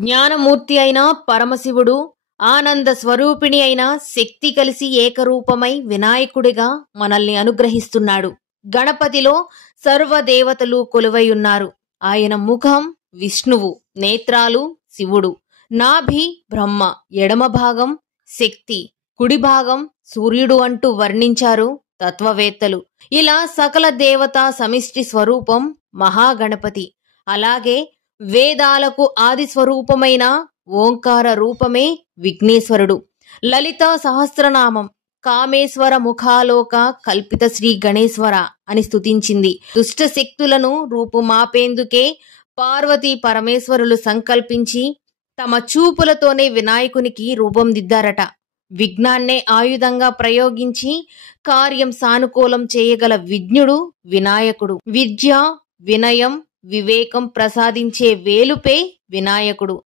జ్ఞానమూర్తి అయిన పరమశివుడు, ఆనంద స్వరూపిణి అయిన శక్తి కలిసి ఏకరూపమై వినాయకుడిగా మనల్ని అనుగ్రహిస్తున్నాడు. గణపతిలో సర్వదేవతలు కొలువై ఉన్నారు. ఆయన ముఖం విష్ణువు, నేత్రాలు శివుడు, నాభి బ్రహ్మ, ఎడమ భాగం శక్తి, కుడి భాగం సూర్యుడు అంటూ వర్ణించారు తత్వవేత్తలు. ఇలా సకల దేవతా సమిష్టి స్వరూపం మహాగణపతి. అలాగే వేదాలకు ఆది స్వరూపమైన ఓంకార రూపమే విఘ్నేశ్వరుడు. లలితా సహస్రనామం కామేశ్వర ముఖాలోక కల్పిత శ్రీ గణేశ్వర అని స్తుతించింది. దుష్ట శక్తులను రూపుమాపేందుకే పార్వతీ పరమేశ్వరులు సంకల్పించి తమ చూపులతోనే వినాయకునికి రూపం దిద్దారట. విఘ్నాన్నే ఆయుధంగా ప్రయోగించి కార్యం సానుకూలం చేయగల విజ్ఞుడు వినాయకుడు. విద్య, వినయం, వివేకం ప్రసాదించే వేలుపే వినాయకుడు.